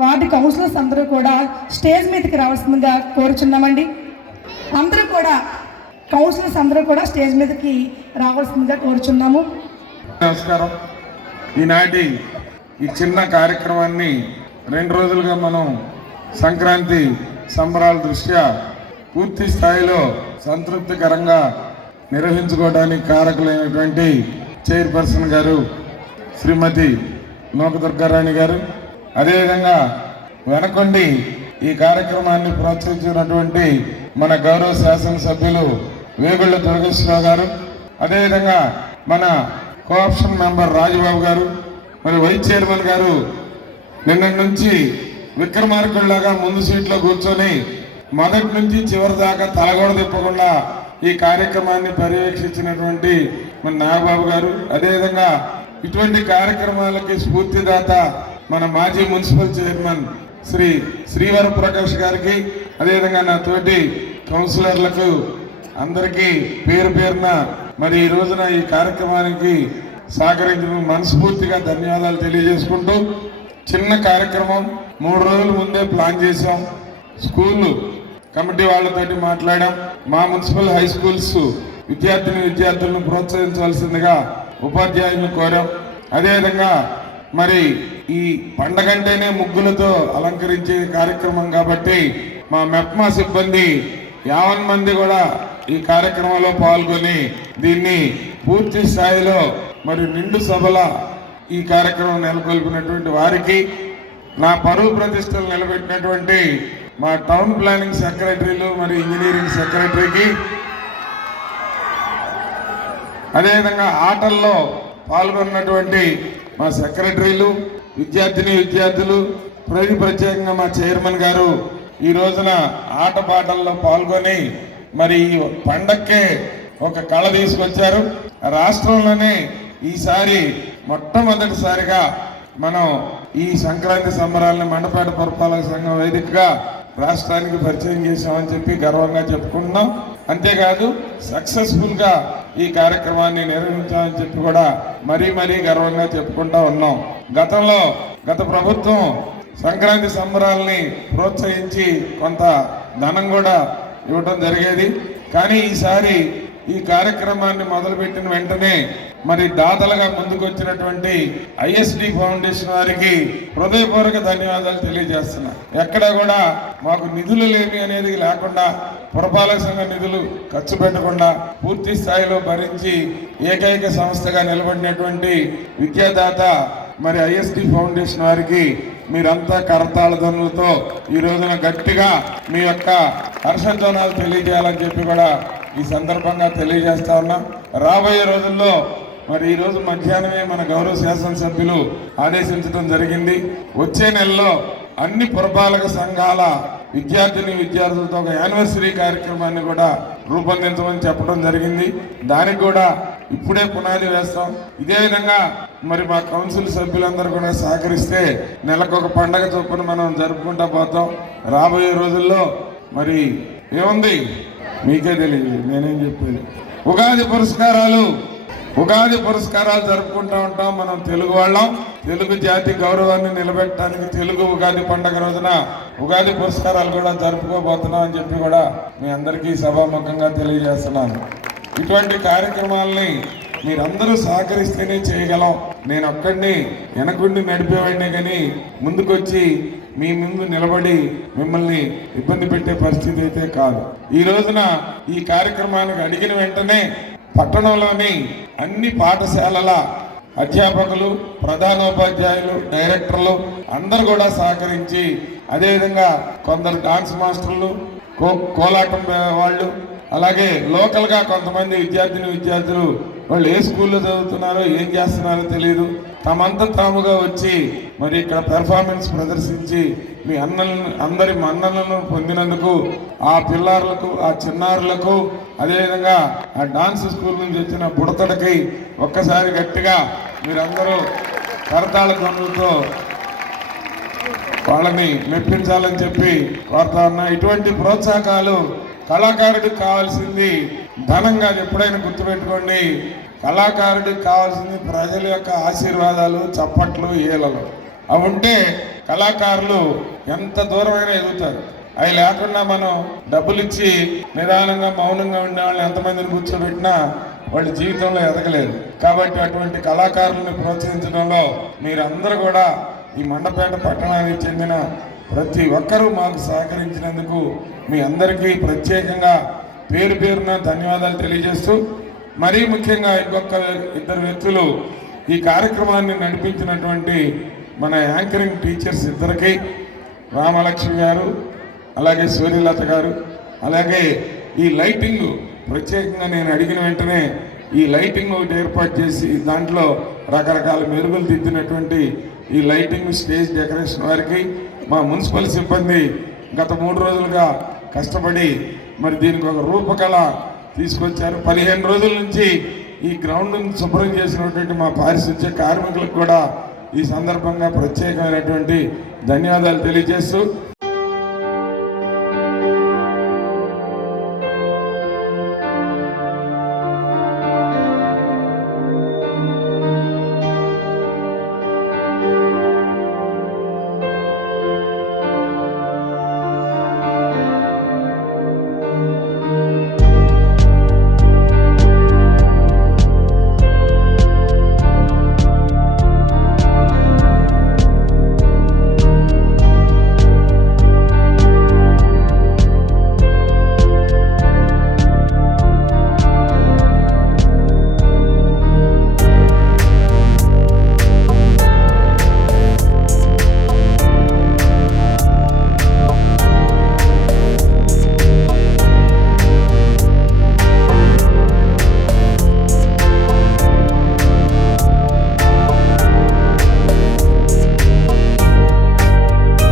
Ward counsellors అందరూ కూడా stage మీదకి రావాల్సిందిగా కోరుచున్నామండి. అందరూ కూడా కౌన్సిలర్స్ అందరూ కూడా స్టేజ్ మీదకి రావాల్సిందిగా కోరుచున్నాము. నమస్కారం. ఈనాటి ఈ చిన్న కార్యక్రమాన్ని రెండు రోజులుగా మనం సంక్రాంతి సంబరాల దృష్ట్యా పూర్తి స్థాయిలో సంతృప్తికరంగా నిర్వహించుకోవడానికి కారకులైనటువంటి చైర్పర్సన్ గారు శ్రీమతి నోకదుర్గారాణి గారు అదేవిధంగా వెనకొండి ఈ కార్యక్రమాన్ని ప్రోత్సహించినటువంటి మన గౌరవ శాసనసభ్యులు వేగుళ్ళ దుర్గేశ్వరరావు గారు అదేవిధంగా మన కోఆప్షన్ మెంబర్ రాజబాబు గారు మరి వైస్ చైర్మన్ గారు నిన్నటి నుంచి విక్రమార్కుల్లాగా ముందు సీట్లో కూర్చొని మొదటి నుంచి చివరి దాకా తలగోడ తిప్పకుండా ఈ కార్యక్రమాన్ని పర్యవేక్షించినటువంటి మన నాగబాబు గారు అదేవిధంగా ఇటువంటి కార్యక్రమాలకి స్ఫూర్తిదాత మన మాజీ మున్సిపల్ చైర్మన్ శ్రీ శ్రీవర ప్రకాష్ గారికి అదేవిధంగా నా తోటి కౌన్సిలర్లకు అందరికీ పేరు పేరున మరి ఈ రోజున ఈ కార్యక్రమానికి సహకరించిన మనస్ఫూర్తిగా ధన్యవాదాలు తెలియజేసుకుంటూ చిన్న కార్యక్రమం మూడు రోజుల ముందే ప్లాన్ చేశాం. స్కూల్ కమిటీ వాళ్ళతోటి మాట్లాడాం. మా మున్సిపల్ హై స్కూల్స్ విద్యార్థిని విద్యార్థులను ప్రోత్సహించవలసిందిగా ఉపాధ్యాయులను కోరాం. అదేవిధంగా మరి ఈ పండగంటేనే ముగ్గులతో అలంకరించే కార్యక్రమం కాబట్టి మా మెప్మా సిబ్బంది యావన్ మంది కూడా ఈ కార్యక్రమంలో పాల్గొని దీన్ని పూర్తి స్థాయిలో మరి నిండు సభల ఈ కార్యక్రమం నెలకొల్పినటువంటి వారికి నా పరువు ప్రతిష్టలు నిలబెట్టినటువంటి మా టౌన్ ప్లానింగ్ సెక్రటరీలు మరి ఇంజనీరింగ్ సెక్రటరీకి అదేవిధంగా ఆటల్లో పాల్గొన్నటువంటి మా సెక్రటరీలు విద్యార్థిని విద్యార్థులు ప్రతి ప్రత్యేకంగా మా చైర్మన్ గారు ఈ రోజున ఆటపాటల్లో పాల్గొని మరి ఈ పండక్కే ఒక కళ తీసుకొచ్చారు. రాష్ట్రంలోనే ఈసారి మొట్టమొదటిసారిగా మనం ఈ సంక్రాంతి సంబరాలను మండపేట పురపాలక సంఘం వేదికగా రాష్ట్రానికి పరిచయం చేశామని చెప్పి గర్వంగా చెప్పుకుంటున్నాం. అంతేకాదు సక్సెస్ఫుల్గా ఈ కార్యక్రమాన్ని నిర్వహించామని చెప్పి కూడా మరీ మరీ గర్వంగా చెప్పుకుంటా ఉన్నాం. గతంలో గత ప్రభుత్వం సంక్రాంతి సంబరాలని ప్రోత్సహించి కొంత ధనం కూడా ఇవ్వటం జరిగేది. కానీ ఈసారి ఈ కార్యక్రమాన్ని మొదలుపెట్టిన వెంటనే మరి దాతలుగా ముందుకొచ్చినటువంటి ఐఎస్డి ఫౌండేషన్ వారికి హృదయపూర్వక ధన్యవాదాలు తెలియజేస్తున్నా. ఎక్కడ కూడా మాకు నిధులు లేని అనేది లేకుండా పురపాలక సంఘ నిధులు ఖర్చు పెట్టకుండా పూర్తి స్థాయిలో భరించి ఏకైక సంస్థగా నిలబడినటువంటి విద్యాదాత మరి ఐఎస్డి ఫౌండేషన్ వారికి మీరంతా కరతాళ ఈ రోజున గట్టిగా మీ యొక్క హర్షధ్వనాలు తెలియజేయాలని చెప్పి కూడా ఈ సందర్భంగా తెలియజేస్తా ఉన్నా రాబోయే రోజుల్లో మరి ఈరోజు మధ్యాహ్నమే మన గౌరవ శాసనసభ్యులు ఆదేశించడం జరిగింది. వచ్చే నెలలో అన్ని పురపాలక సంఘాల విద్యార్థిని విద్యార్థులతో ఒక యానివర్సరీ కార్యక్రమాన్ని కూడా రూపొందించమని చెప్పడం జరిగింది. దానికి కూడా ఇప్పుడే పునాది వేస్తాం. ఇదే విధంగా మరి మా కౌన్సిల్ సభ్యులందరూ కూడా సహకరిస్తే నెలకు ఒక పండగ చొప్పున మనం జరుపుకుంటా పోతాం. రాబోయే రోజుల్లో మరి ఏముంది? మీకే తెలియదు నేనేం చెప్పేది? ఉగాది పురస్కారాలు ఉగాది పురస్కారాలు జరుపుకుంటా ఉంటాం మనం తెలుగు వాళ్ళం. తెలుగు జాతి గౌరవాన్ని నిలబెట్టడానికి తెలుగు ఉగాది పండగ రోజున ఉగాది పురస్కారాలు కూడా జరుపుకోబోతున్నాం అని చెప్పి కూడా మీ అందరికీ సభాముఖంగా తెలియజేస్తున్నాను. ఇటువంటి కార్యక్రమాలని మీరందరూ సహకరిస్తేనే చేయగలం. నేను ఒక్కడిని వెనకుండి నడిపేవాడిని కానీ ముందుకొచ్చి మీ ముందు నిలబడి మిమ్మల్ని ఇబ్బంది పెట్టే పరిస్థితి అయితే కాదు. ఈ రోజున ఈ కార్యక్రమానికి అడిగిన వెంటనే పట్టణంలోని అన్ని పాఠశాలల అధ్యాపకులు ప్రధానోపాధ్యాయులు డైరెక్టర్లు అందరు కూడా సహకరించి అదేవిధంగా కొందరు డాన్స్ మాస్టర్లు కో కోలాటం వాళ్ళు అలాగే లోకల్గా కొంతమంది విద్యార్థిని విద్యార్థులు వాళ్ళు ఏ స్కూల్లో చదువుతున్నారో ఏం చేస్తున్నారో తెలియదు తమంతా తాముగా వచ్చి మరి ఇక్కడ పెర్ఫార్మెన్స్ ప్రదర్శించి మీ అన్నలను అందరి మన్నలను పొందినందుకు ఆ పిల్లారులకు ఆ చిన్నారులకు అదేవిధంగా ఆ డాన్స్ స్కూల్ నుంచి వచ్చిన బుడతడికి ఒక్కసారి గట్టిగా మీరందరూ కరతాళ ధ్వనులతో వాళ్ళని మెప్పించాలని చెప్పి కోరుతా ఉన్నా. ఇటువంటి ప్రోత్సాహకాలు కళాకారుడికి కావాల్సింది ధనంగా ఎప్పుడైనా గుర్తుపెట్టుకోండి. కళాకారుడికి కావాల్సింది ప్రజల యొక్క ఆశీర్వాదాలు చప్పట్లు ఈలలు అవి ఉంటే కళాకారులు ఎంత దూరమైనా ఎదుగుతారు. అవి లేకుండా మనం డబ్బులు ఇచ్చి నిదానంగా మౌనంగా ఉండే వాళ్ళని ఎంతమందిని కూర్చోబెట్టినా వాళ్ళ జీవితంలో ఎదగలేదు కాబట్టి అటువంటి కళాకారులను ప్రోత్సహించడంలో మీరందరూ కూడా ఈ మండపేట పట్టణానికి చెందిన ప్రతి ఒక్కరూ మాకు సహకరించినందుకు మీ అందరికీ ప్రత్యేకంగా పేరు పేరున ధన్యవాదాలు తెలియజేస్తూ మరీ ముఖ్యంగా ఇంకొక ఇద్దరు వ్యక్తులు ఈ కార్యక్రమాన్ని నడిపించినటువంటి మన యాంకరింగ్ టీచర్స్ ఇద్దరికి రామలక్ష్మి గారు అలాగే సూర్యలత గారు అలాగే ఈ లైటింగ్ ప్రత్యేకంగా నేను అడిగిన వెంటనే ఈ లైటింగ్ ఒకటి ఏర్పాటు చేసి దాంట్లో రకరకాల మెరుగులు దిద్దినటువంటి ఈ లైటింగ్ స్టేజ్ డెకరేషన్ వారికి మా మున్సిపల్ సిబ్బంది గత మూడు రోజులుగా కష్టపడి మరి దీనికి ఒక రూపకళ తీసుకొచ్చారు. పదిహేను రోజుల నుంచి ఈ గ్రౌండ్ను శుభ్రం చేసినటువంటి మా పారిశుద్ధ్య కార్మికులకు కూడా ఈ సందర్భంగా ప్రత్యేకమైనటువంటి ధన్యవాదాలు తెలియజేస్తూ